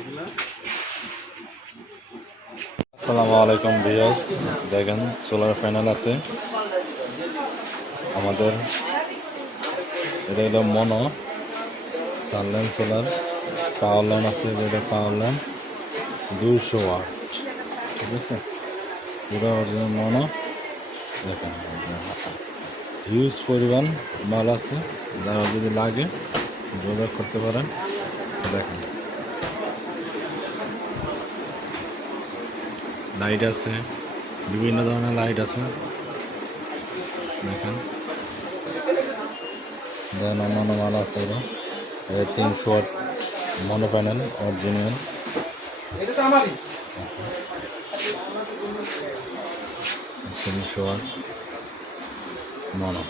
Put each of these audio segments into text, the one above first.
এগুলো? আসসালামু আলাইকুম ভিউয়ার্স। দেখেন সোলার প্যানেল আছে। আমাদের, এটা হলো মনো সানলাইন সোলার পাওয়ার লাইন আছে যেটা পাওয়ার লাইন দুশো ঠিক আছে? অরিজিনাল মনো দেখেন হিউজ পরিমাণ মাল আছে। যারা যদি লাগে, যোগাযোগ করতে পারেন। দেখেন। লাইট আছে। বিভিন্ন ধরনের লাইট আছে। দেখেন। দেন অন্যান্য মাল আছে এটা তিনশো ওয়াট মনো প্যানেল অরিজিনাল তিনশো ওয়াট মনো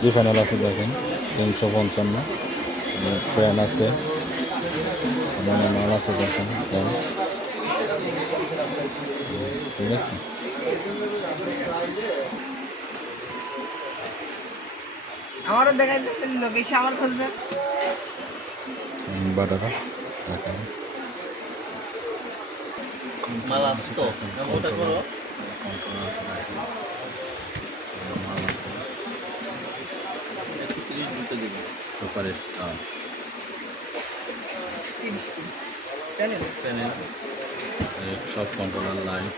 জি প্যানেল আছে দেখেন তিনশো পঞ্চান্ন ফ্যান আছে অন্যান্য মাল আছে দেখেন ফ্যান ঠিক আছে আমারও দেখাই দিল বেশি আমার খুঁজবে ইনভার্টার দেখেন মাল আছে তো ওটা করো একটু তিরিশ ঢুকে দেবে সুপার স্টার তিরিশ জানেন প্যানেল সব কন্ট্রোলার লাইট